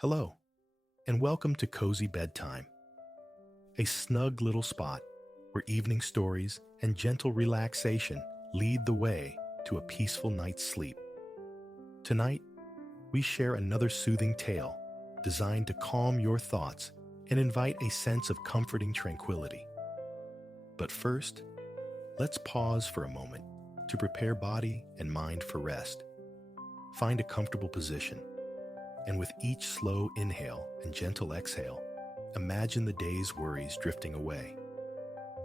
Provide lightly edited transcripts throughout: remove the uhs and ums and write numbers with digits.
Hello, and welcome to Cozy Bedtime, a snug little spot where evening stories and gentle relaxation lead the way to a peaceful night's sleep. Tonight, we share another soothing tale designed to calm your thoughts and invite a sense of comforting tranquility. But first, let's pause for a moment to prepare body and mind for rest. Find a comfortable position, and with each slow inhale and gentle exhale, imagine the day's worries drifting away.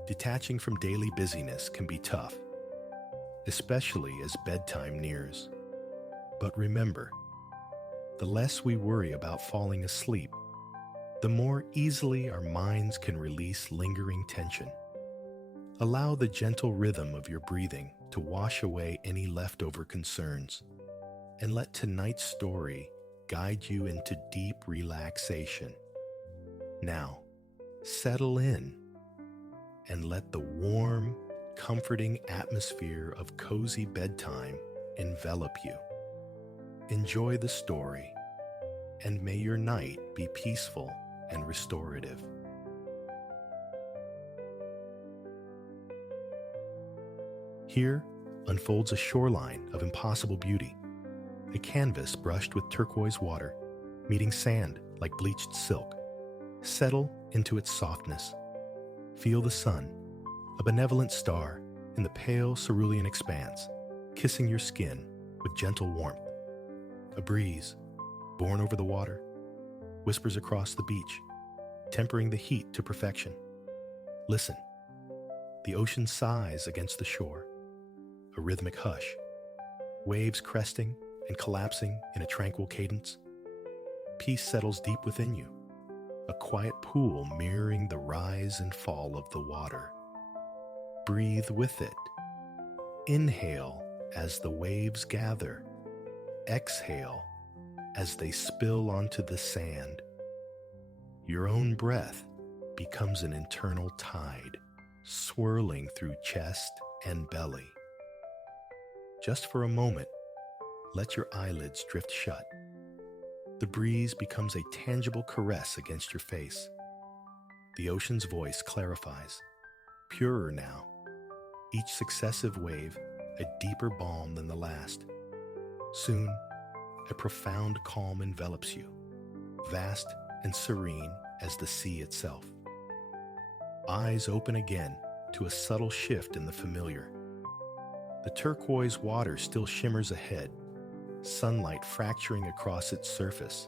Detaching from daily busyness can be tough, especially as bedtime nears. But remember, the less we worry about falling asleep, the more easily our minds can release lingering tension. Allow the gentle rhythm of your breathing to wash away any leftover concerns, and let tonight's story guide you into deep relaxation. Now, settle in and let the warm, comforting atmosphere of cozy bedtime envelop you. Enjoy the story, and may your night be peaceful and restorative. Here unfolds a shoreline of impossible beauty, a canvas brushed with turquoise water, meeting sand like bleached silk. Settle into its softness. Feel the sun, a benevolent star in the pale cerulean expanse, kissing your skin with gentle warmth. A breeze, borne over the water, whispers across the beach, tempering the heat to perfection. Listen. The ocean sighs against the shore, a rhythmic hush, waves cresting and collapsing in a tranquil cadence. Peace settles deep within you, a quiet pool mirroring the rise and fall of the water. Breathe with it. Inhale as the waves gather. Exhale as they spill onto the sand. Your own breath becomes an internal tide, swirling through chest and belly. Just for a moment, let your eyelids drift shut. The breeze becomes a tangible caress against your face. The ocean's voice clarifies, purer now, each successive wave a deeper balm than the last. Soon, a profound calm envelops you, vast and serene as the sea itself. Eyes open again to a subtle shift in the familiar. The turquoise water still shimmers ahead, sunlight fracturing across its surface.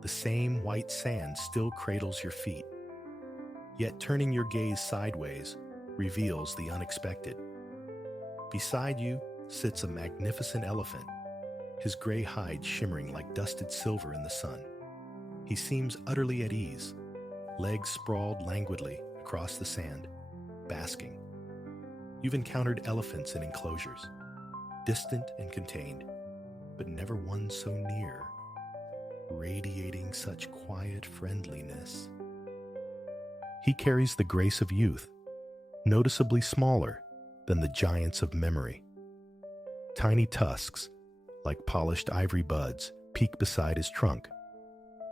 The same white sand still cradles your feet. Yet turning your gaze sideways reveals the unexpected. Beside you sits a magnificent elephant, his gray hide shimmering like dusted silver in the sun. He seems utterly at ease, legs sprawled languidly across the sand, basking. You've encountered elephants in enclosures, distant and contained, but never one so near, radiating such quiet friendliness. He carries the grace of youth, noticeably smaller than the giants of memory. Tiny tusks, like polished ivory buds, peek beside his trunk.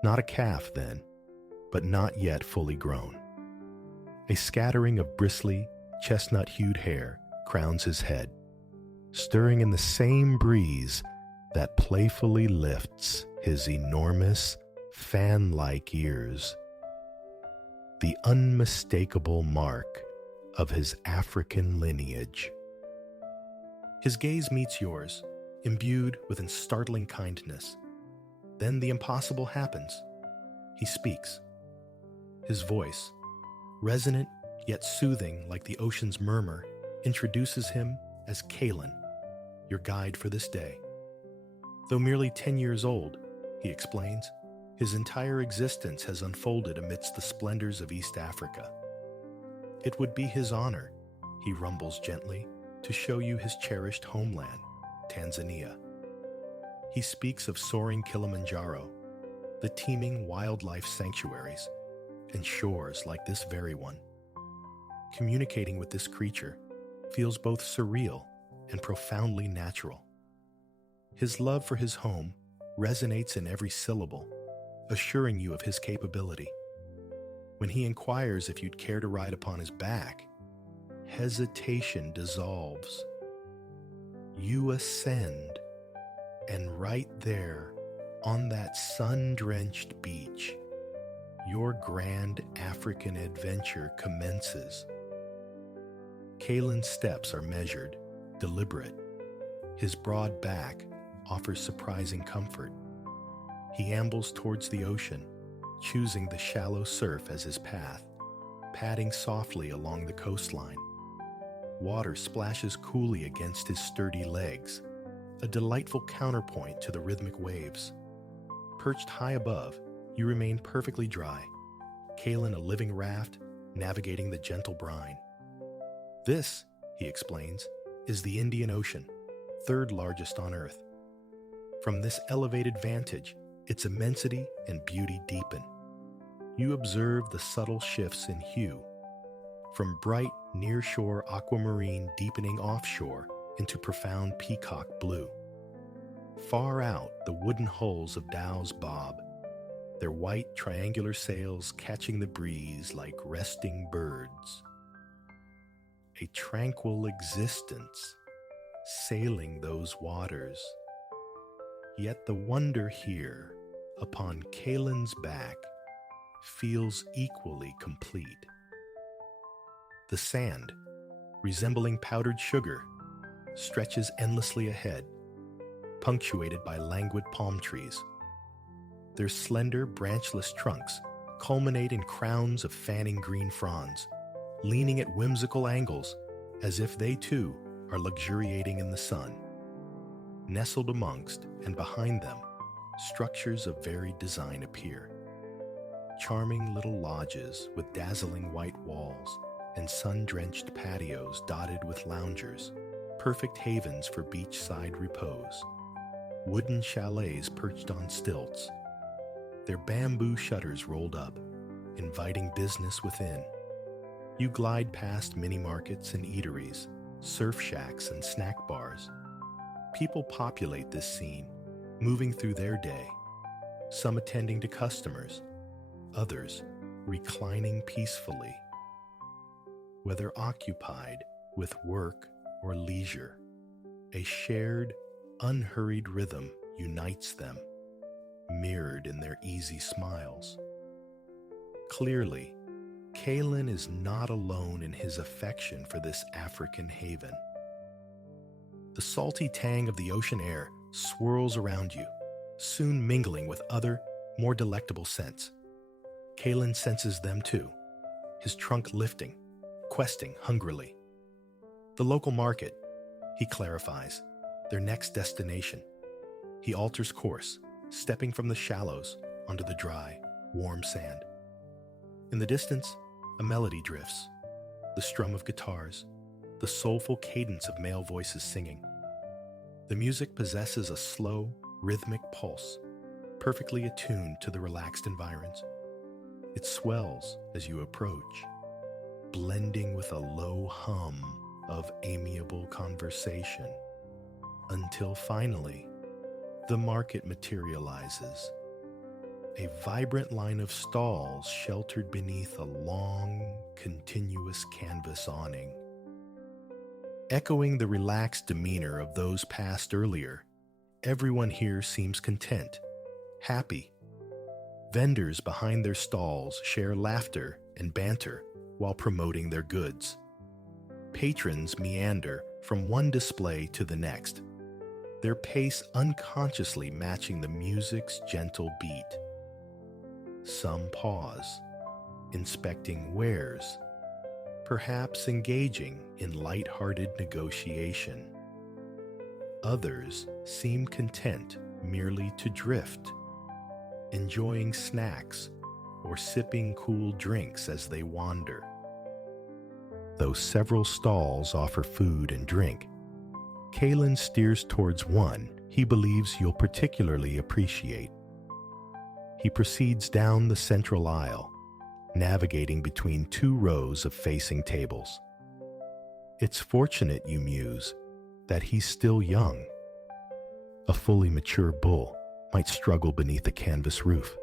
Not a calf then, but not yet fully grown. A scattering of bristly, chestnut-hued hair crowns his head, stirring in the same breeze that playfully lifts his enormous, fan-like ears. The unmistakable mark of his African lineage. His gaze meets yours, imbued with startling kindness. Then the impossible happens. He speaks. His voice, resonant yet soothing like the ocean's murmur, introduces him as Kalen, your guide for this day. Though merely 10 years old, he explains, his entire existence has unfolded amidst the splendors of East Africa. It would be his honor, he rumbles gently, to show you his cherished homeland, Tanzania. He speaks of soaring Kilimanjaro, the teeming wildlife sanctuaries, and shores like this very one. Communicating with this creature feels both surreal and profoundly natural. His love for his home resonates in every syllable, assuring you of his capability. When he inquires if you'd care to ride upon his back, hesitation dissolves. You ascend, and right there, on that sun-drenched beach, your grand African adventure commences. Kalen's steps are measured, deliberate. His broad back offers surprising comfort. He ambles towards the ocean, choosing the shallow surf as his path, padding softly along the coastline. Water splashes coolly against his sturdy legs, a delightful counterpoint to the rhythmic waves. Perched high above, you remain perfectly dry, Kalen a living raft navigating the gentle brine. This, he explains, is the Indian Ocean, third largest on Earth. From this elevated vantage, its immensity and beauty deepen. You observe the subtle shifts in hue, from bright near-shore aquamarine deepening offshore into profound peacock blue. Far out, the wooden hulls of dhows bob, their white triangular sails catching the breeze like resting birds. A tranquil existence sailing those waters. Yet the wonder here, upon Kalen's back, feels equally complete. The sand, resembling powdered sugar, stretches endlessly ahead, punctuated by languid palm trees. Their slender, branchless trunks culminate in crowns of fanning green fronds, leaning at whimsical angles as if they too are luxuriating in the sun. Nestled amongst and behind them, structures of varied design appear. Charming little lodges with dazzling white walls and sun-drenched patios dotted with loungers, perfect havens for beachside repose. Wooden chalets perched on stilts, their bamboo shutters rolled up, inviting business within. You glide past mini-markets and eateries, surf shacks and snack bars. People populate this scene, moving through their day, some attending to customers, others reclining peacefully. Whether occupied with work or leisure, a shared, unhurried rhythm unites them, mirrored in their easy smiles. Clearly, Kalen is not alone in his affection for this African haven. The salty tang of the ocean air swirls around you, soon mingling with other, more delectable scents. Kalen senses them too, his trunk lifting, questing hungrily. The local market, he clarifies, their next destination. He alters course, stepping from the shallows onto the dry, warm sand. In the distance, a melody drifts, the strum of guitars, the soulful cadence of male voices singing. The music possesses a slow, rhythmic pulse, perfectly attuned to the relaxed environs. It swells as you approach, blending with a low hum of amiable conversation, until finally, the market materializes. A vibrant line of stalls sheltered beneath a long, continuous canvas awning. Echoing the relaxed demeanor of those passed earlier, everyone here seems content, happy. Vendors behind their stalls share laughter and banter while promoting their goods. Patrons meander from one display to the next, their pace unconsciously matching the music's gentle beat. Some pause, inspecting wares, perhaps engaging in light-hearted negotiation. Others seem content merely to drift, enjoying snacks or sipping cool drinks as they wander. Though several stalls offer food and drink, Kalen steers towards one he believes you'll particularly appreciate. He proceeds down the central aisle, navigating between two rows of facing tables. It's fortunate, you muse, that he's still young. A fully mature bull might struggle beneath a canvas roof,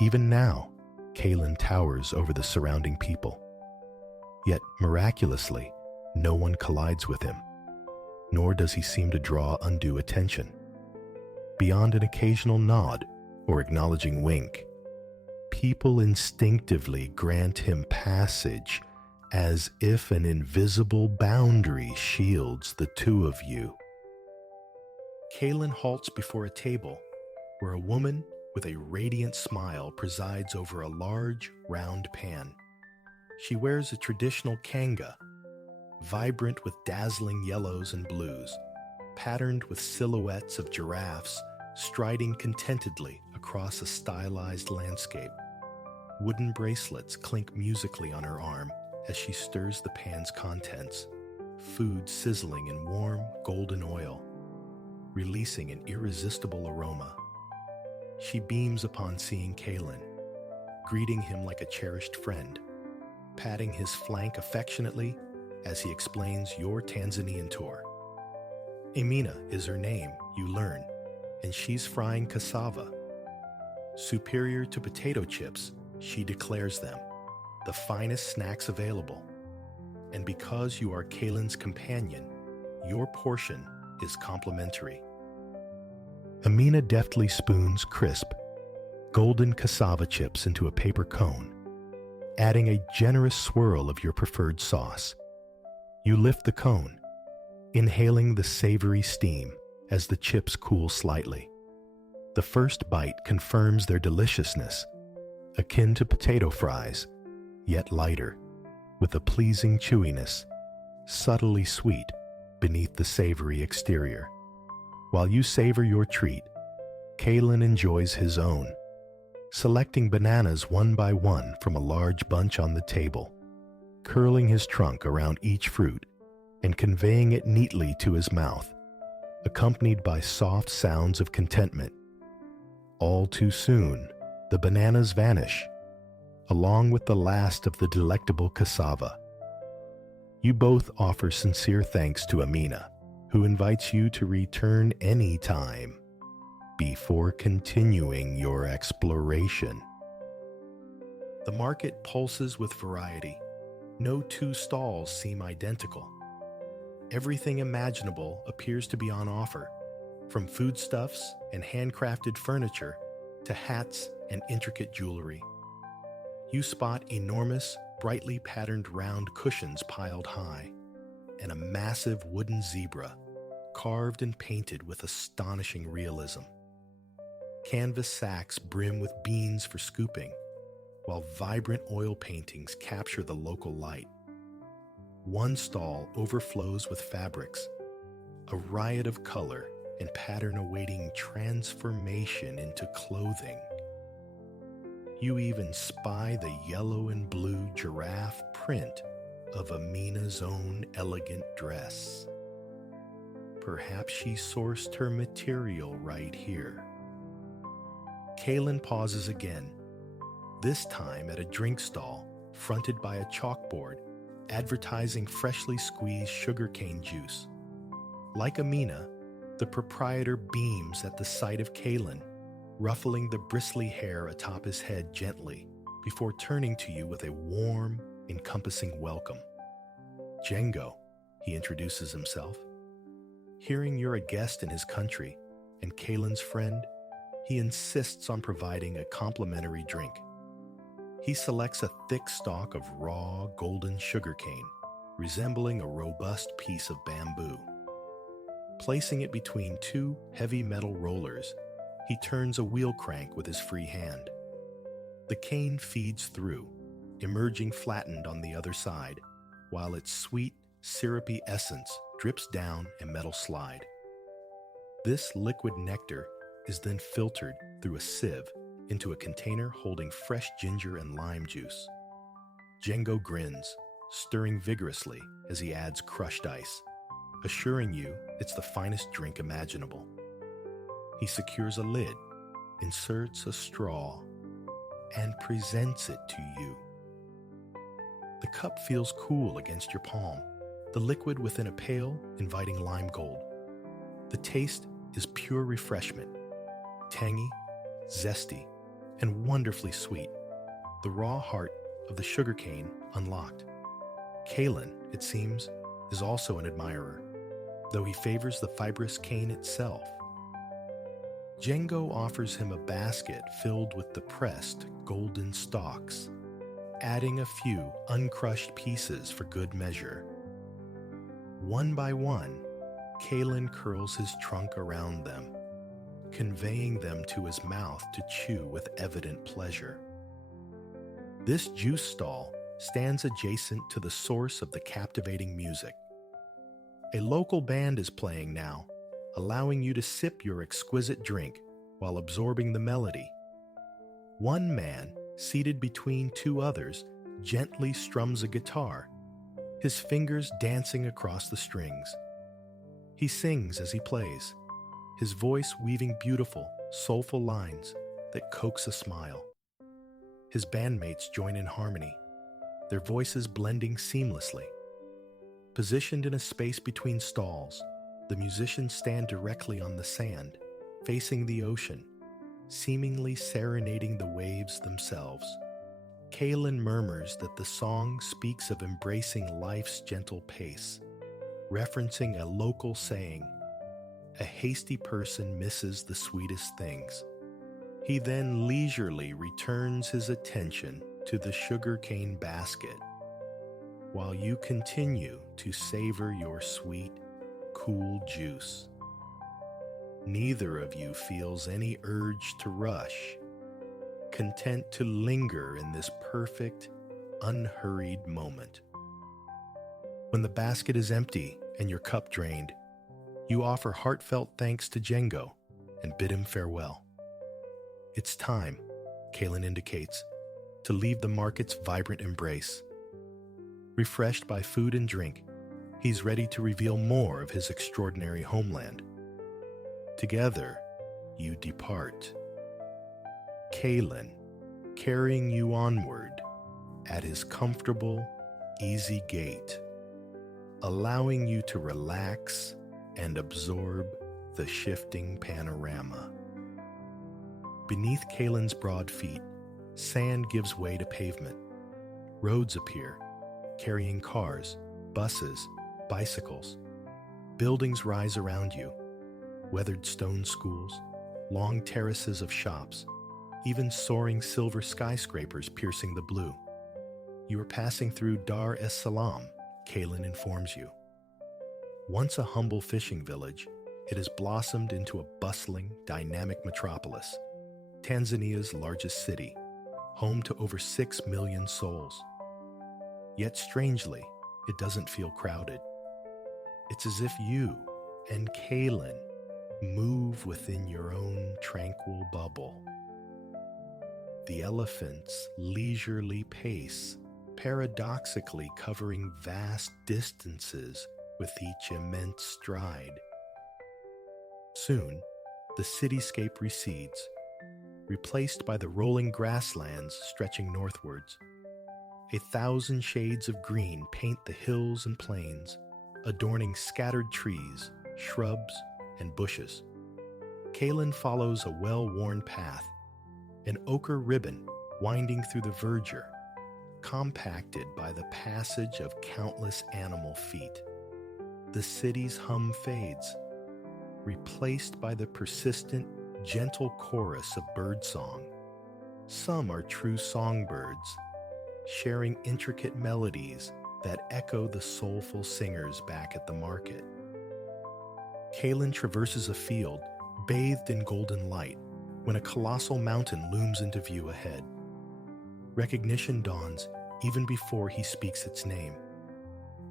Even now, Kalen towers over the surrounding people. Yet, miraculously, no one collides with him, nor does he seem to draw undue attention. Beyond an occasional nod or acknowledging wink, people instinctively grant him passage as if an invisible boundary shields the two of you. Kalen halts before a table where a woman with a radiant smile presides over a large, round pan. She wears a traditional kanga, vibrant with dazzling yellows and blues, patterned with silhouettes of giraffes striding contentedly across a stylized landscape. Wooden bracelets clink musically on her arm as she stirs the pan's contents, food sizzling in warm, golden oil, releasing an irresistible aroma. She beams upon seeing Kalen, greeting him like a cherished friend, patting his flank affectionately as he explains your Tanzanian tour. Amina is her name, you learn, and she's frying cassava. Superior to potato chips, she declares them, the finest snacks available. And because you are Kalen's companion, your portion is complimentary. Amina deftly spoons crisp, golden cassava chips into a paper cone, adding a generous swirl of your preferred sauce. You lift the cone, inhaling the savory steam as the chips cool slightly. The first bite confirms their deliciousness, akin to potato fries, yet lighter, with a pleasing chewiness, subtly sweet beneath the savory exterior. While you savor your treat, Kalen enjoys his own, selecting bananas one by one from a large bunch on the table, curling his trunk around each fruit and conveying it neatly to his mouth, accompanied by soft sounds of contentment. All too soon, the bananas vanish, along with the last of the delectable cassava. You both offer sincere thanks to Amina, who invites you to return any time before continuing your exploration. The market pulses with variety. No two stalls seem identical. Everything imaginable appears to be on offer, from foodstuffs and handcrafted furniture to hats and intricate jewelry. You spot enormous, brightly patterned round cushions piled high, and a massive wooden zebra carved and painted with astonishing realism. Canvas sacks brim with beans for scooping, while vibrant oil paintings capture the local light. One stall overflows with fabrics, a riot of color and pattern awaiting transformation into clothing. You even spy the yellow and blue giraffe print of Amina's own elegant dress. Perhaps she sourced her material right here. Kalen pauses again, this time at a drink stall fronted by a chalkboard advertising freshly squeezed sugarcane juice. Like Amina, the proprietor beams at the sight of Kalen, ruffling the bristly hair atop his head gently before turning to you with a warm, encompassing welcome. Django, he introduces himself. Hearing you're a guest in his country and Kalen's friend, he insists on providing a complimentary drink. He selects a thick stalk of raw, golden sugarcane, resembling a robust piece of bamboo. Placing it between two heavy metal rollers, he turns a wheel crank with his free hand. The cane feeds through, emerging flattened on the other side, while its sweet, syrupy essence drips down a metal slide. This liquid nectar is then filtered through a sieve into a container holding fresh ginger and lime juice. Django grins, stirring vigorously as he adds crushed ice, assuring you it's the finest drink imaginable. He secures a lid, inserts a straw, and presents it to you. The cup feels cool against your palm, the liquid within a pale, inviting lime gold. The taste is pure refreshment, tangy, zesty, and wonderfully sweet, the raw heart of the sugarcane unlocked. Kalen, it seems, is also an admirer, though he favors the fibrous cane itself. Django offers him a basket filled with the pressed golden stalks, adding a few uncrushed pieces for good measure. One by one, Kalen curls his trunk around them, conveying them to his mouth to chew with evident pleasure. This juice stall stands adjacent to the source of the captivating music. A local band is playing now, allowing you to sip your exquisite drink while absorbing the melody. One man, seated between two others, gently strums a guitar, his fingers dancing across the strings. He sings as he plays, his voice weaving beautiful, soulful lines that coax a smile. His bandmates join in harmony, their voices blending seamlessly. Positioned in a space between stalls, the musicians stand directly on the sand, facing the ocean, seemingly serenading the waves themselves. Kalen murmurs that the song speaks of embracing life's gentle pace, referencing a local saying, "A hasty person misses the sweetest things." He then leisurely returns his attention to the sugarcane basket, while you continue to savor your sweet, cool juice. Neither of you feels any urge to rush, content to linger in this perfect, unhurried moment. When the basket is empty and your cup drained, you offer heartfelt thanks to Django and bid him farewell. It's time, Kalen indicates, to leave the market's vibrant embrace. Refreshed by food and drink, he's ready to reveal more of his extraordinary homeland. Together, you depart. Kalen, carrying you onward at his comfortable, easy gait, allowing you to relax and absorb the shifting panorama. Beneath Kalen's broad feet, sand gives way to pavement. Roads appear, carrying cars, buses, bicycles. Buildings rise around you, weathered stone schools, long terraces of shops, even soaring silver skyscrapers piercing the blue. You are passing through Dar es Salaam, Kalen informs you. Once a humble fishing village, it has blossomed into a bustling, dynamic metropolis, Tanzania's largest city, home to over 6 million souls. Yet strangely, it doesn't feel crowded. It's as if you and Kalen move within your own tranquil bubble. The elephants leisurely pace, paradoxically covering vast distances with each immense stride. Soon, the cityscape recedes, replaced by the rolling grasslands stretching northwards. 1,000 shades of green paint the hills and plains, adorning scattered trees, shrubs, and bushes. Kalen follows a well-worn path, an ochre ribbon winding through the verdure, compacted by the passage of countless animal feet. The city's hum fades, replaced by the persistent, gentle chorus of birdsong. Some are true songbirds, sharing intricate melodies that echo the soulful singers back at the market. Kalen traverses a field bathed in golden light when a colossal mountain looms into view ahead. Recognition dawns even before he speaks its name.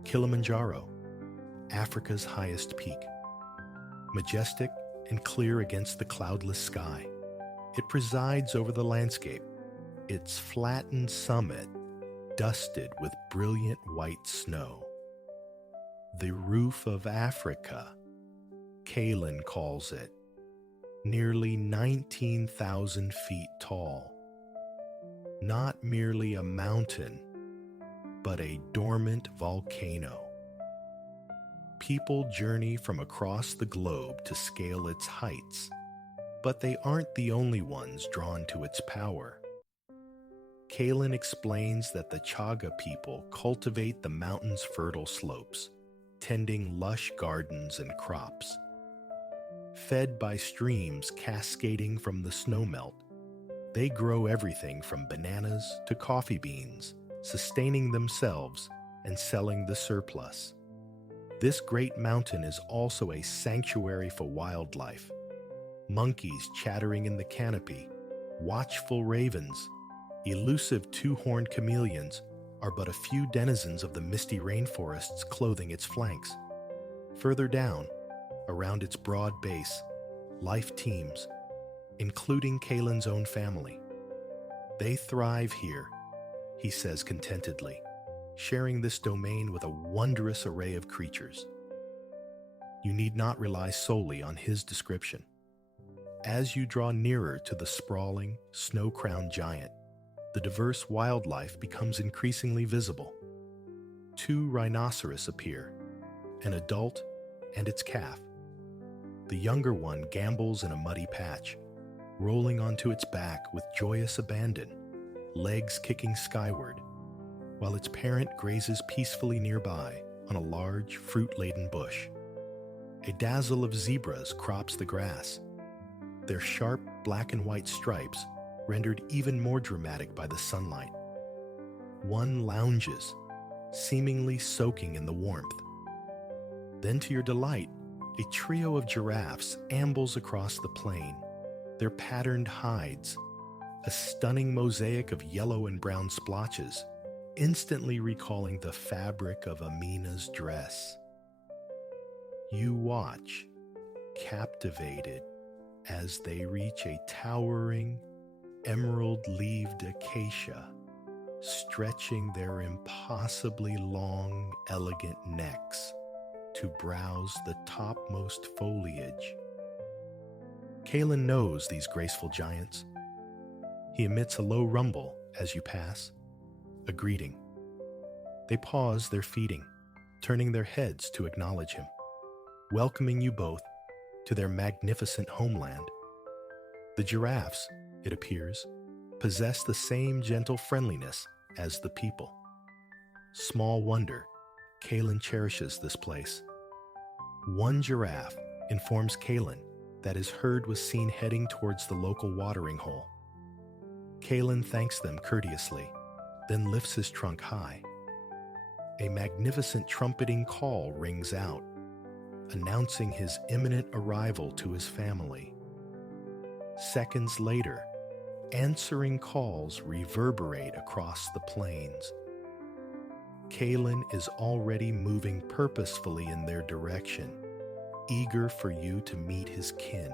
Kilimanjaro, Africa's highest peak. Majestic and clear against the cloudless sky, it presides over the landscape, its flattened summit dusted with brilliant white snow. The roof of Africa, Kalen calls it, nearly 19,000 feet tall. Not merely a mountain, but a dormant volcano. People journey from across the globe to scale its heights, But they aren't the only ones drawn to its power. Kaylin explains that the Chaga people cultivate the mountain's fertile slopes, tending lush gardens and crops. Fed by streams cascading from the snowmelt, they grow everything from bananas to coffee beans, sustaining themselves and selling the surplus. This great mountain is also a sanctuary for wildlife. Monkeys chattering in the canopy, watchful ravens, elusive two-horned chameleons are but a few denizens of the misty rainforests clothing its flanks. Further down, around its broad base, life teems, including Kaylin's own family. They thrive here, he says contentedly, sharing this domain with a wondrous array of creatures. You need not rely solely on his description. As you draw nearer to the sprawling, snow-crowned giant, the diverse wildlife becomes increasingly visible. 2 rhinoceros appear, an adult and its calf. The younger one gambols in a muddy patch, rolling onto its back with joyous abandon, legs kicking skyward, while its parent grazes peacefully nearby on a large, fruit-laden bush. A dazzle of zebras crops the grass, their sharp black and white stripes rendered even more dramatic by the sunlight. One lounges, seemingly soaking in the warmth. Then, to your delight, a trio of giraffes ambles across the plain, their patterned hides, a stunning mosaic of yellow and brown splotches, instantly recalling the fabric of Amina's dress. You watch, captivated, as they reach a towering, emerald-leaved acacia, stretching their impossibly long, elegant necks to browse the topmost foliage. Kaylin knows these graceful giants. He emits a low rumble as you pass, a greeting. They pause their feeding, turning their heads to acknowledge him, welcoming you both to their magnificent homeland. The giraffes, it appears, possess the same gentle friendliness as the people. Small wonder, Kaylin cherishes this place. One giraffe informs Kaylin that his herd was seen heading towards the local watering hole. Kaylin thanks them courteously, then lifts his trunk high. A magnificent trumpeting call rings out, announcing his imminent arrival to his family. Seconds later, answering calls reverberate across the plains. Kaylin is already moving purposefully in their direction, eager for you to meet his kin.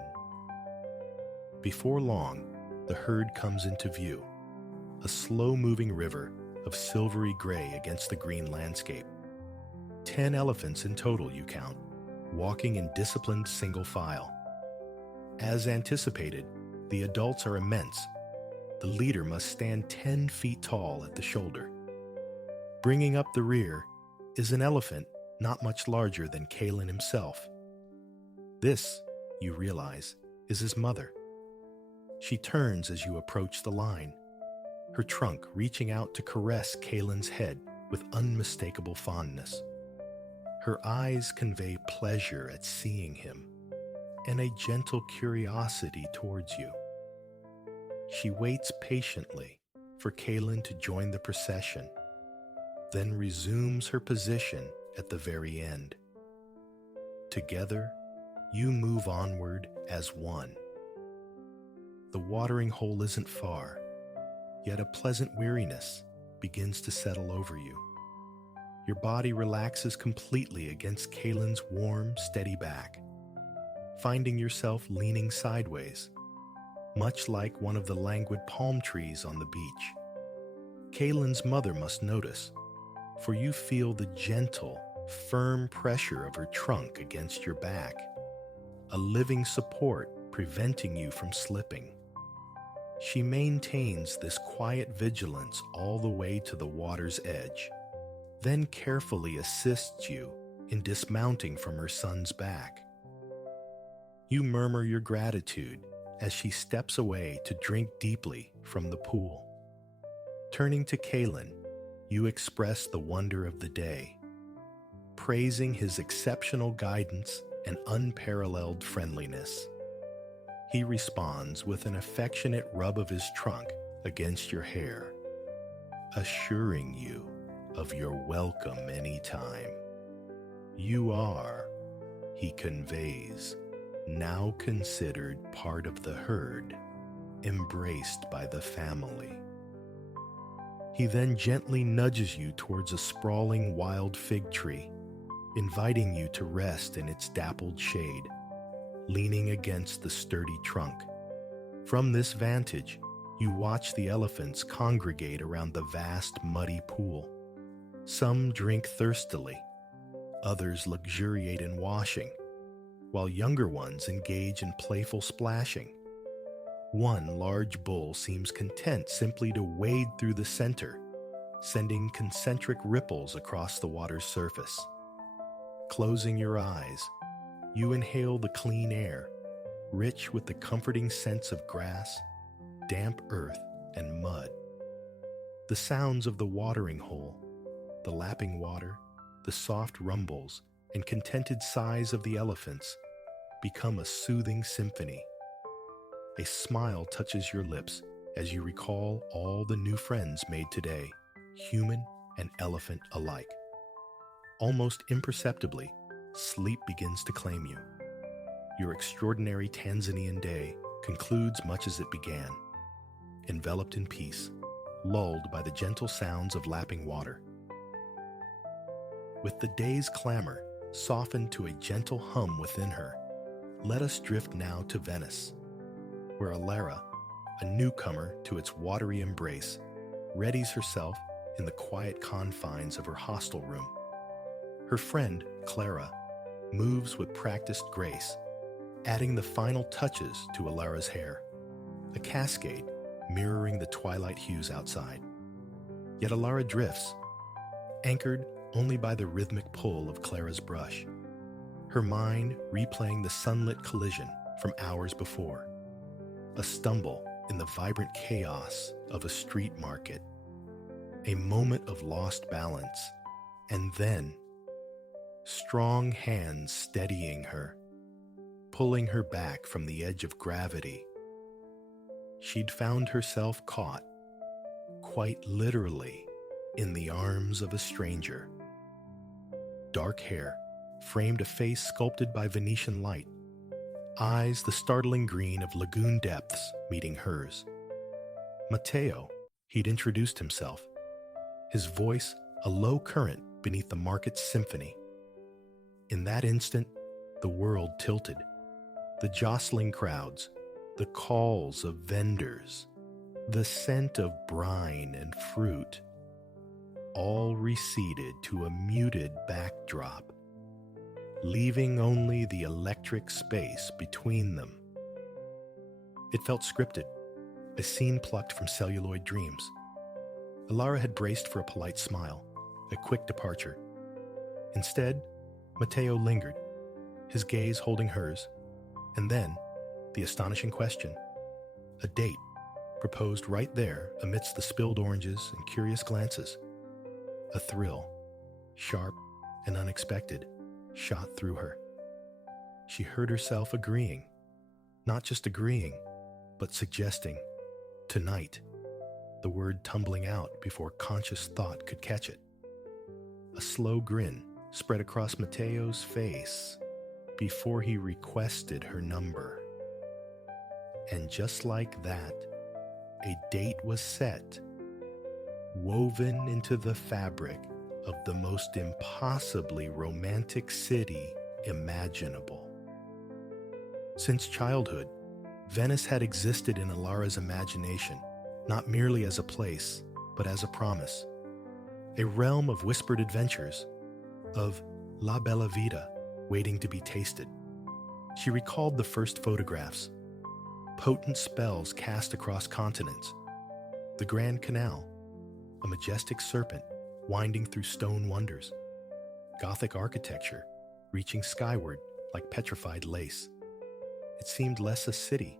Before long, the herd comes into view, a slow-moving river of silvery gray against the green landscape. 10 elephants in total, you count, walking in disciplined single file. As anticipated, the adults are immense. The leader must stand 10 feet tall at the shoulder. Bringing up the rear is an elephant not much larger than Kaylin himself. This, you realize, is his mother. She turns as you approach the line, her trunk reaching out to caress Kaylin's head with unmistakable fondness. Her eyes convey pleasure at seeing him and a gentle curiosity towards you. She waits patiently for Kaylin to join the procession, then resumes her position at the very end. Together, you move onward as one. The watering hole isn't far, yet a pleasant weariness begins to settle over you. Your body relaxes completely against Kaylin's warm, steady back, finding yourself leaning sideways, much like one of the languid palm trees on the beach. Kaylin's mother must notice, for you feel the gentle, firm pressure of her trunk against your back, a living support preventing you from slipping. She maintains this quiet vigilance all the way to the water's edge, then carefully assists you in dismounting from her son's back. You murmur your gratitude as she steps away to drink deeply from the pool. Turning to Kalen, you express the wonder of the day, praising his exceptional guidance and unparalleled friendliness. He responds with an affectionate rub of his trunk against your hair, assuring you of your welcome anytime. You are, he conveys, now considered part of the herd, embraced by the family. He then gently nudges you towards a sprawling wild fig tree, inviting you to rest in its dappled shade, leaning against the sturdy trunk. From this vantage, you watch the elephants congregate around the vast muddy pool. Some drink thirstily, others luxuriate in washing, while younger ones engage in playful splashing. One large bull seems content simply to wade through the center, sending concentric ripples across the water's surface. Closing your eyes, you inhale the clean air, rich with the comforting scents of grass, damp earth, and mud. The sounds of the watering hole, the lapping water, the soft rumbles, and contented sighs of the elephants become a soothing symphony. A smile touches your lips as you recall all the new friends made today, human and elephant alike. Almost imperceptibly, sleep begins to claim you. Your extraordinary Tanzanian day concludes much as it began, enveloped in peace, lulled by the gentle sounds of lapping water. With the day's clamor softened to a gentle hum within her, let us drift now to Venice, where Alara, a newcomer to its watery embrace, readies herself in the quiet confines of her hostel room. Her friend, Clara, moves with practiced grace, adding the final touches to Alara's hair, a cascade mirroring the twilight hues outside. Yet Alara drifts, anchored only by the rhythmic pull of Clara's brush, her mind replaying the sunlit collision from hours before, a stumble in the vibrant chaos of a street market, a moment of lost balance, and then strong hands steadying her, pulling her back from the edge of gravity. She'd found herself caught, quite literally, in the arms of a stranger. Dark hair framed a face sculpted by Venetian light, eyes the startling green of lagoon depths meeting hers. Matteo, he'd introduced himself, his voice a low current beneath the market's symphony. In that instant, the world tilted. The jostling crowds, the calls of vendors, the scent of brine and fruit, all receded to a muted backdrop, leaving only the electric space between them. It felt scripted, a scene plucked from celluloid dreams. Alara had braced for a polite smile, a quick departure. Instead, Matteo lingered, his gaze holding hers, and then the astonishing question. A date, proposed right there amidst the spilled oranges and curious glances. A thrill, sharp and unexpected, shot through her. She heard herself agreeing, not just agreeing, but suggesting, tonight, the word tumbling out before conscious thought could catch it. A slow grin spread across Matteo's face before he requested her number. And just like that, a date was set, woven into the fabric of the most impossibly romantic city imaginable. Since childhood, Venice had existed in Alara's imagination, not merely as a place, but as a promise. A realm of whispered adventures, of la bella vita waiting to be tasted. She recalled the first photographs, potent spells cast across continents, the Grand Canal, a majestic serpent winding through stone wonders, Gothic architecture reaching skyward like petrified lace. It seemed less a city,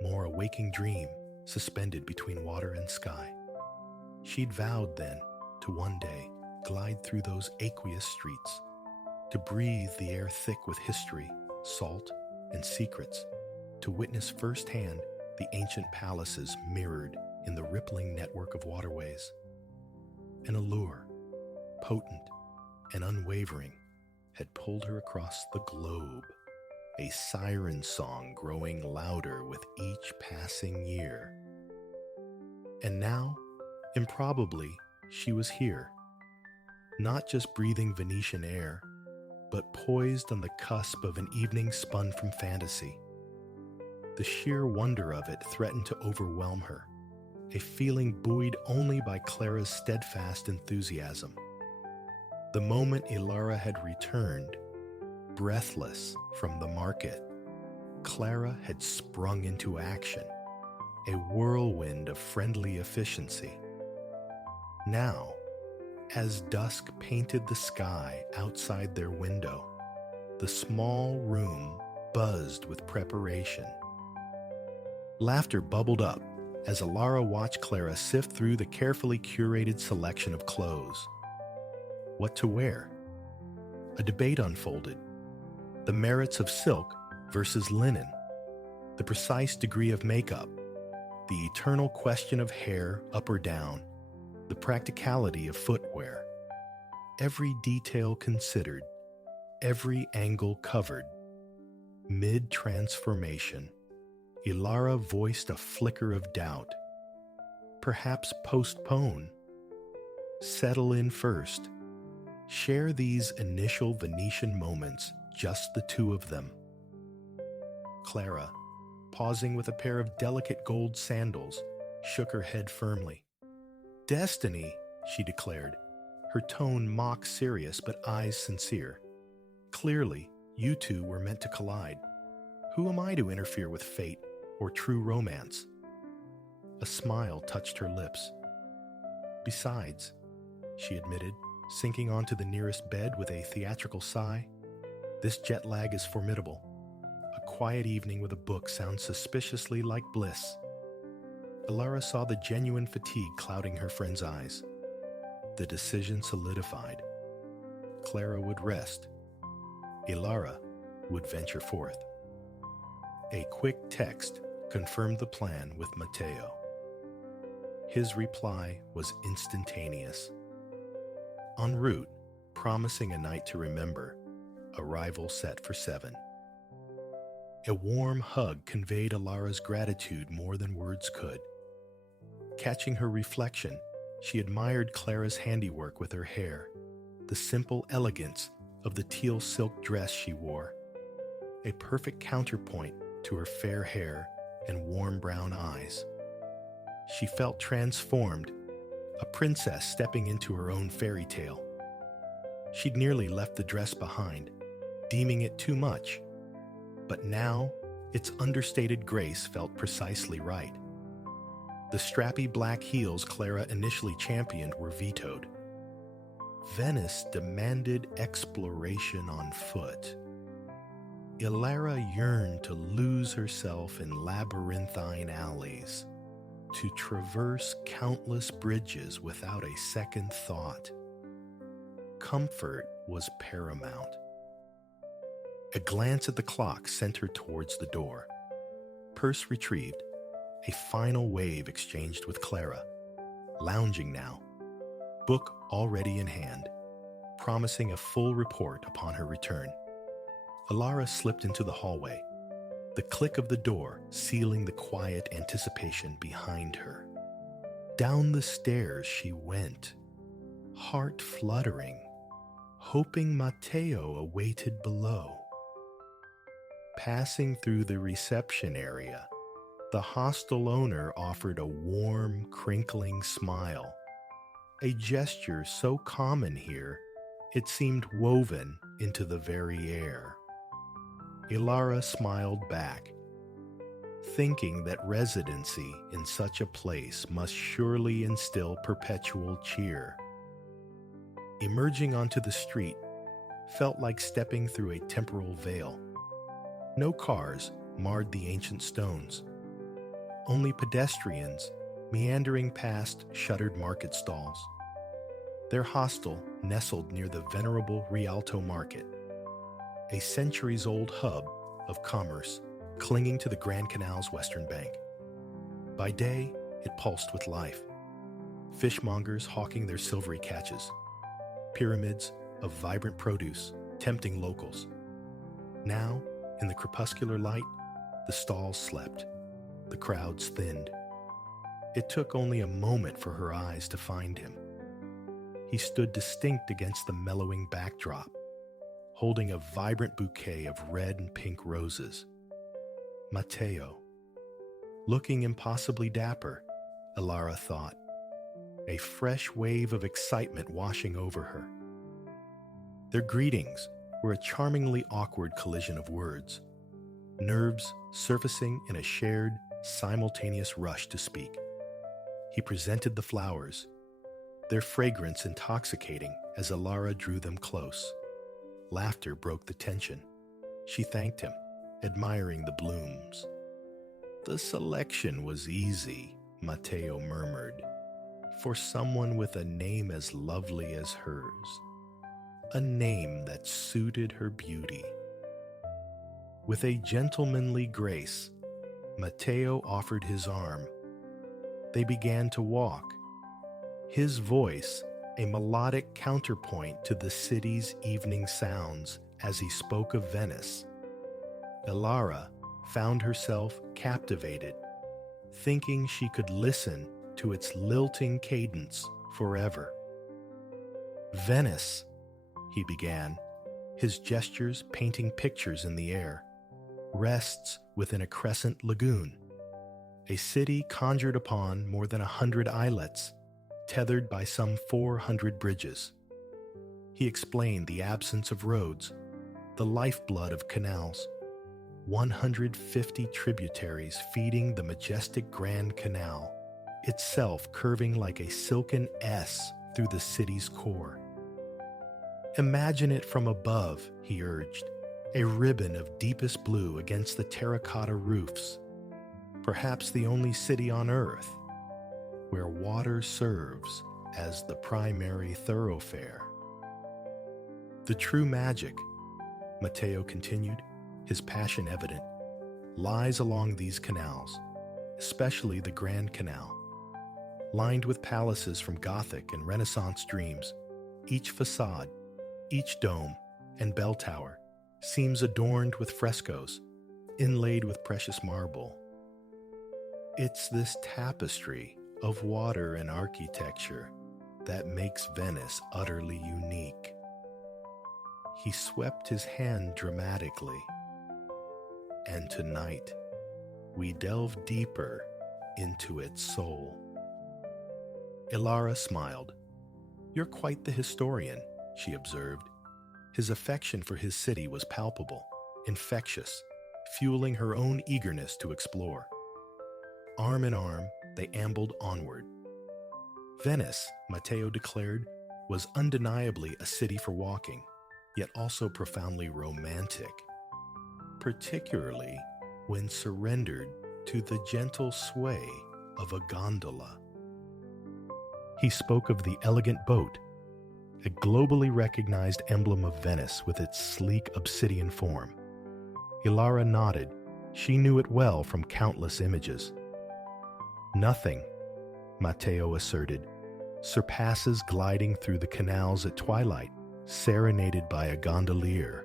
more a waking dream suspended between water and sky. She'd vowed then to one day glide through those aqueous streets, to breathe the air thick with history, salt, and secrets, to witness firsthand the ancient palaces mirrored in the rippling network of waterways. An allure, potent and unwavering, had pulled her across the globe, a siren song growing louder with each passing year. And now, improbably, she was here, not just breathing Venetian air, but poised on the cusp of an evening spun from fantasy. The sheer wonder of it threatened to overwhelm her, a feeling buoyed only by Clara's steadfast enthusiasm. The moment Ilara had returned, breathless from the market, Clara had sprung into action, a whirlwind of friendly efficiency. Now, as dusk painted the sky outside their window, the small room buzzed with preparation. Laughter bubbled up as Ilara watched Clara sift through the carefully curated selection of clothes. What to wear? A debate unfolded. The merits of silk versus linen, the precise degree of makeup, the eternal question of hair up or down, the practicality of footwear. Every detail considered, every angle covered. Mid-transformation, Ilara voiced a flicker of doubt. Perhaps postpone. Settle in first. Share these initial Venetian moments, just the two of them. Clara, pausing with a pair of delicate gold sandals, shook her head firmly. "Destiny," she declared, her tone mock serious but eyes sincere. "Clearly, you two were meant to collide. Who am I to interfere with fate or true romance?" A smile touched her lips. "Besides," she admitted, sinking onto the nearest bed with a theatrical sigh, "this jet lag is formidable. A quiet evening with a book sounds suspiciously like bliss." Ilara saw the genuine fatigue clouding her friend's eyes. The decision solidified. Clara would rest. Ilara would venture forth. A quick text confirmed the plan with Matteo. His reply was instantaneous. En route, promising a night to remember, arrival set for 7. A warm hug conveyed Ilara's gratitude more than words could. Catching her reflection, she admired Clara's handiwork with her hair, the simple elegance of the teal silk dress she wore, a perfect counterpoint to her fair hair and warm brown eyes. She felt transformed, a princess stepping into her own fairy tale. She'd nearly left the dress behind, deeming it too much, but now its understated grace felt precisely right. The strappy black heels Clara initially championed were vetoed. Venice demanded exploration on foot. Ilara yearned to lose herself in labyrinthine alleys, to traverse countless bridges without a second thought. Comfort was paramount. A glance at the clock sent her towards the door. Purse retrieved, a final wave exchanged with Clara, lounging now, book already in hand, promising a full report upon her return. Ilara slipped into the hallway, the click of the door sealing the quiet anticipation behind her. Down the stairs she went, heart fluttering, hoping Matteo awaited below. Passing through the reception area, the hostel owner offered a warm, crinkling smile, a gesture so common here it seemed woven into the very air. Ilara smiled back, thinking that residency in such a place must surely instill perpetual cheer. Emerging onto the street felt like stepping through a temporal veil. No cars marred the ancient stones. only pedestrians meandering past shuttered market stalls. Their hostel nestled near the venerable Rialto Market, a centuries-old hub of commerce clinging to the Grand Canal's western bank. By day, it pulsed with life. Fishmongers hawking their silvery catches, pyramids of vibrant produce tempting locals. Now, in the crepuscular light, the stalls slept, the crowds thinned. It took only a moment for her eyes to find him. He stood distinct against the mellowing backdrop, holding a vibrant bouquet of red and pink roses. Matteo. Looking impossibly dapper, Elara thought, a fresh wave of excitement washing over her. Their greetings were a charmingly awkward collision of words, nerves surfacing in a shared, simultaneous rush to speak. He presented the flowers, their fragrance intoxicating as Elara drew them close. Laughter broke the tension. She thanked him, admiring the blooms. The selection was easy, Matteo murmured, for someone with a name as lovely as hers, a name that suited her beauty. With a gentlemanly grace, Matteo offered his arm. They began to walk, his voice a melodic counterpoint to the city's evening sounds as he spoke of Venice. Elara found herself captivated, thinking she could listen to its lilting cadence forever. Venice, he began, his gestures painting pictures in the air, rests within a crescent lagoon, a city conjured upon more than 100 islets, tethered by some 400 bridges. He explained the absence of roads, the lifeblood of canals, 150 tributaries feeding the majestic Grand Canal, itself curving like a silken S through the city's core. Imagine it from above, he urged, a ribbon of deepest blue against the terracotta roofs, perhaps the only city on earth where water serves as the primary thoroughfare. The true magic, Matteo continued, his passion evident, lies along these canals, especially the Grand Canal, lined with palaces from Gothic and Renaissance dreams. Each facade, each dome and bell tower seems adorned with frescoes, inlaid with precious marble. It's this tapestry of water and architecture that makes Venice utterly unique. He swept his hand dramatically. And tonight, we delve deeper into its soul. Elara smiled. You're quite the historian, she observed. His affection for his city was palpable, infectious, fueling her own eagerness to explore. Arm in arm, they ambled onward. Venice, Matteo declared, was undeniably a city for walking, yet also profoundly romantic, particularly when surrendered to the gentle sway of a gondola. He spoke of the elegant boat, a globally recognized emblem of Venice with its sleek obsidian form. Elara nodded. She knew it well from countless images. Nothing, Matteo asserted, surpasses gliding through the canals at twilight, serenaded by a gondolier.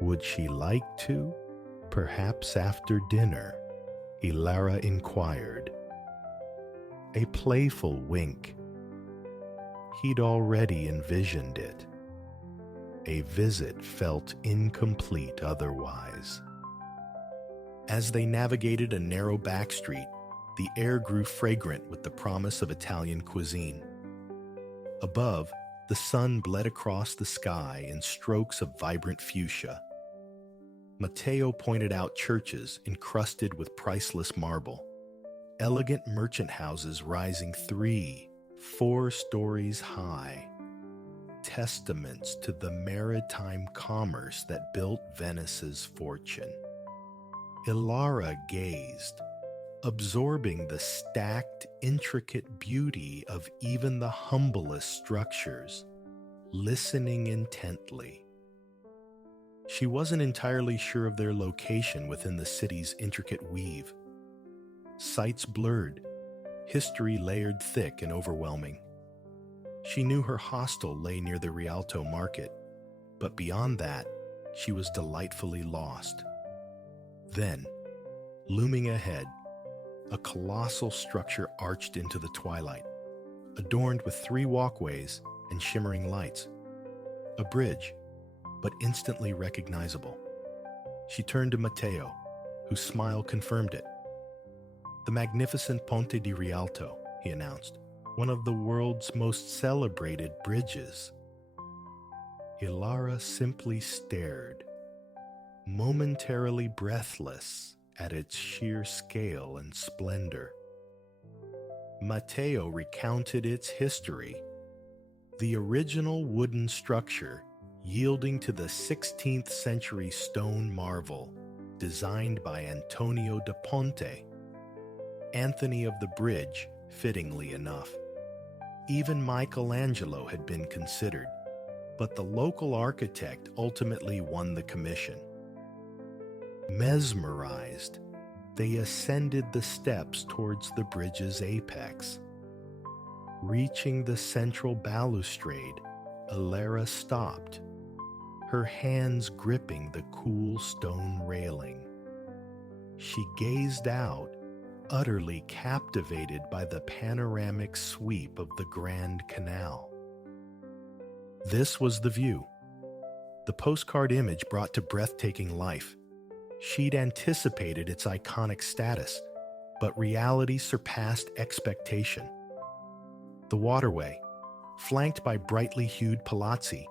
Would she like to? Perhaps after dinner, Elara inquired. A playful wink. He'd already envisioned it. A visit felt incomplete otherwise. As they navigated a narrow back street, the air grew fragrant with the promise of Italian cuisine. Above, the sun bled across the sky in strokes of vibrant fuchsia. Matteo pointed out churches encrusted with priceless marble, elegant merchant houses rising 3-4 stories high, testaments to the maritime commerce that built Venice's fortune. Elara gazed, absorbing the stacked, intricate beauty of even the humblest structures, listening intently. She wasn't entirely sure of their location within the city's intricate weave. Sights blurred, history layered thick and overwhelming. She knew her hostel lay near the Rialto market, but beyond that, she was delightfully lost. Then, looming ahead, a colossal structure arched into the twilight, adorned with 3 walkways and shimmering lights. A bridge, but instantly recognizable. She turned to Matteo, whose smile confirmed it. "The magnificent Ponte di Rialto," he announced, "one of the world's most celebrated bridges." Ilara simply stared, momentarily breathless at its sheer scale and splendor. Matteo recounted its history. The original wooden structure, yielding to the 16th century stone marvel designed by Antonio da Ponte, Anthony of the Bridge, fittingly enough. Even Michelangelo had been considered, but the local architect ultimately won the commission. Mesmerized, they ascended the steps towards the bridge's apex. Reaching the central balustrade, Ilara stopped, her hands gripping the cool stone railing. She gazed out, utterly captivated by the panoramic sweep of the Grand Canal. This was the view. The postcard image brought to breathtaking life. She'd anticipated its iconic status, but reality surpassed expectation. The waterway, flanked by brightly hued palazzi,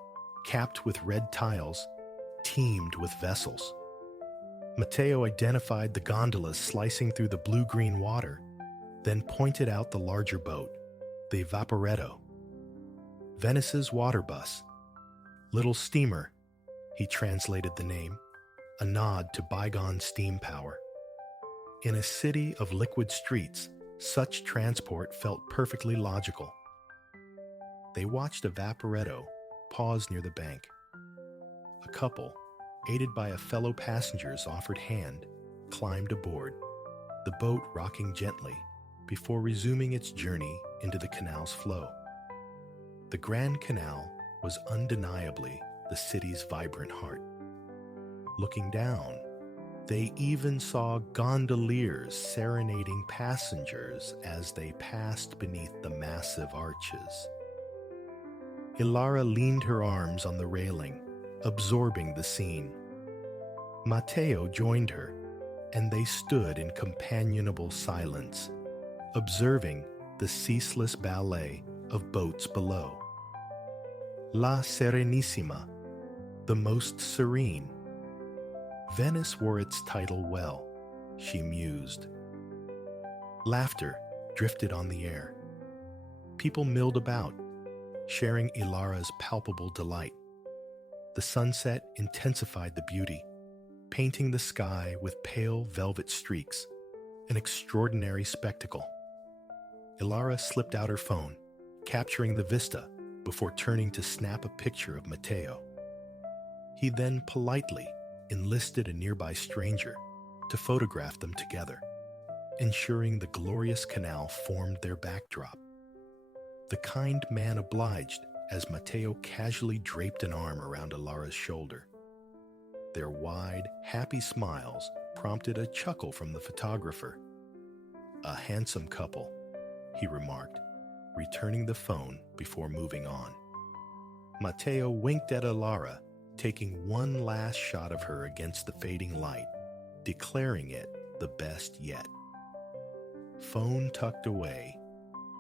capped with red tiles, teemed with vessels. Matteo identified the gondolas slicing through the blue-green water, then pointed out the larger boat, the Vaporetto. Venice's water bus. Little steamer, he translated the name, a nod to bygone steam power. In a city of liquid streets, such transport felt perfectly logical. They watched a Vaporetto pause near the bank. A couple, aided by a fellow passenger's offered hand, climbed aboard, the boat rocking gently before resuming its journey into the canal's flow. The Grand Canal was undeniably the city's vibrant heart. Looking down, they even saw gondoliers serenading passengers as they passed beneath the massive arches. Ilara leaned her arms on the railing, absorbing the scene. Matteo joined her, and they stood in companionable silence, observing the ceaseless ballet of boats below. La Serenissima, the most serene. Venice wore its title well, she mused. Laughter drifted on the air. People milled about, sharing Ilara's palpable delight. The sunset intensified the beauty, painting the sky with pale velvet streaks, an extraordinary spectacle. Ilara slipped out her phone, capturing the vista before turning to snap a picture of Matteo. He then politely enlisted a nearby stranger to photograph them together, ensuring the glorious canal formed their backdrop. The kind man obliged as Matteo casually draped an arm around Ilara's shoulder. Their wide, happy smiles prompted a chuckle from the photographer. "A handsome couple," he remarked, returning the phone before moving on. Matteo winked at Ilara, taking one last shot of her against the fading light, declaring it the best yet. Phone tucked away,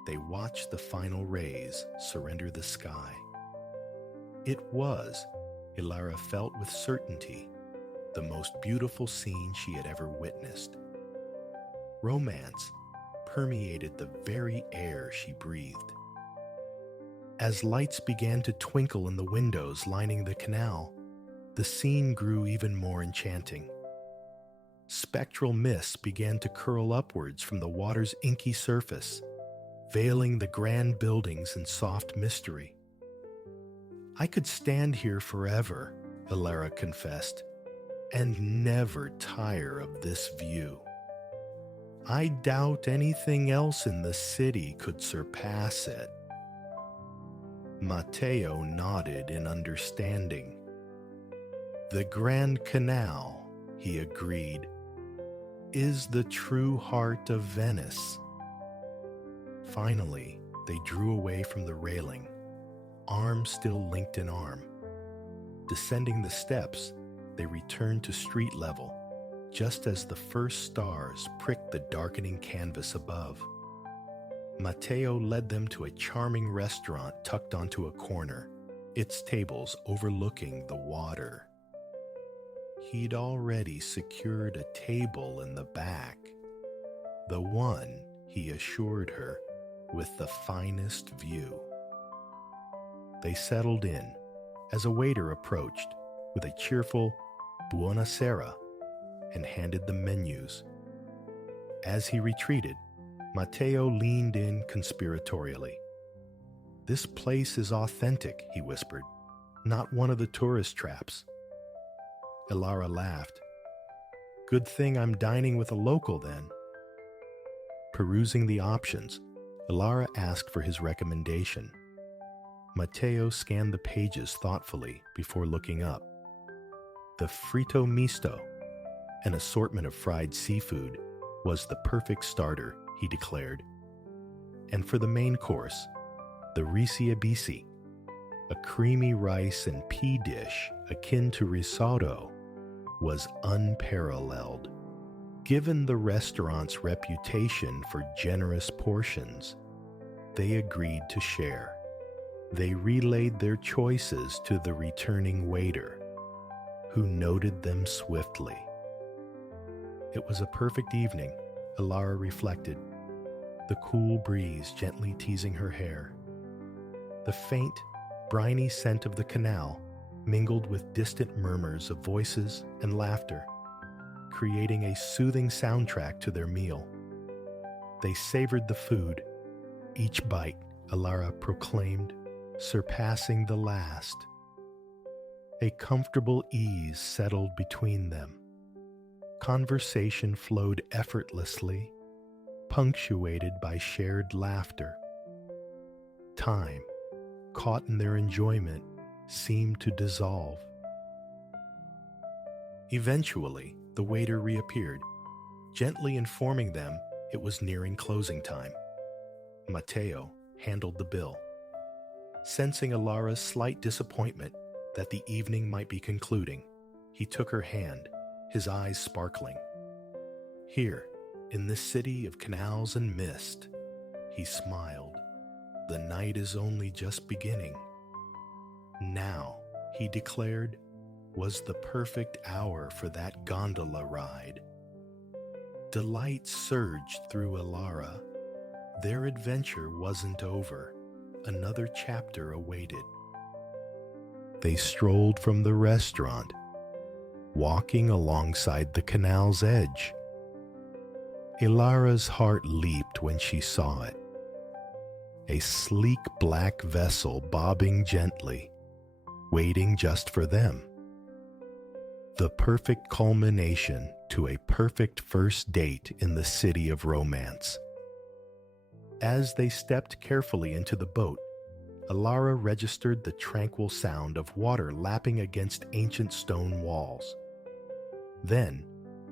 they watched the final rays surrender the sky. It was, Ilara felt with certainty, the most beautiful scene she had ever witnessed. Romance permeated the very air she breathed. As lights began to twinkle in the windows lining the canal, the scene grew even more enchanting. spectral mists began to curl upwards from the water's inky surface, veiling the grand buildings in soft mystery. "I could stand here forever," Elara confessed, "and never tire of this view. I doubt anything else in the city could surpass it." Matteo nodded in understanding. "The Grand Canal," he agreed, "is the true heart of Venice." Finally, they drew away from the railing, arms still linked in arm. Descending the steps, they returned to street level, just as the first stars pricked the darkening canvas above. Matteo led them to a charming restaurant tucked onto a corner, its tables overlooking the water. He'd already secured a table in the back, the one, he assured her, with the finest view. They settled in as a waiter approached with a cheerful "Buonasera" and handed them menus. As he retreated, Matteo leaned in conspiratorially. "This place is authentic," he whispered, "not one of the tourist traps." Elara laughed. "Good thing I'm dining with a local then." Perusing the options, Elara asked for his recommendation. Matteo scanned the pages thoughtfully before looking up. The frito misto, an assortment of fried seafood, was the perfect starter, he declared. And for the main course, the risi abisi, a creamy rice and pea dish akin to risotto, was unparalleled. Given the restaurant's reputation for generous portions, they agreed to share. They relayed their choices to the returning waiter, who noted them swiftly. It was a perfect evening, Elara reflected, the cool breeze gently teasing her hair. The faint, briny scent of the canal mingled with distant murmurs of voices and laughter, creating a soothing soundtrack to their meal. They savored the food, each bite, Elara proclaimed, surpassing the last. A comfortable ease settled between them. Conversation flowed effortlessly, punctuated by shared laughter. Time, caught in their enjoyment, seemed to dissolve. Eventually, the waiter reappeared, gently informing them it was nearing closing time. Matteo handled the bill. Sensing Elara's slight disappointment that the evening might be concluding, he took her hand, his eyes sparkling. "Here, in this city of canals and mist," he smiled, "the night is only just beginning." Now, he declared, was the perfect hour for that gondola ride. Delight surged through Elara. Their adventure wasn't over. Another chapter awaited. They strolled from the restaurant, walking alongside the canal's edge. Elara's heart leaped when she saw it. A sleek black vessel bobbing gently, waiting just for them. The perfect culmination to a perfect first date in the city of romance. As they stepped carefully into the boat, Elara registered the tranquil sound of water lapping against ancient stone walls. Then,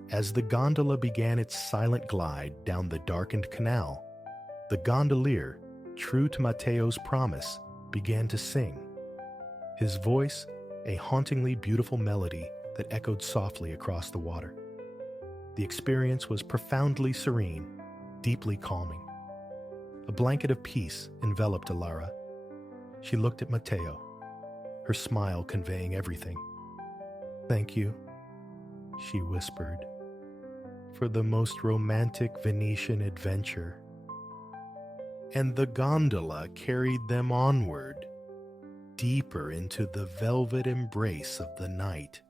as the gondola began its silent glide down the darkened canal, the gondolier, true to Matteo's promise, began to sing. His voice, a hauntingly beautiful melody that echoed softly across the water. The experience was profoundly serene, deeply calming. A blanket of peace enveloped Elara. She looked at Matteo, her smile conveying everything. "Thank you," she whispered, "for the most romantic Venetian adventure." And the gondola carried them onward, deeper into the velvet embrace of the night.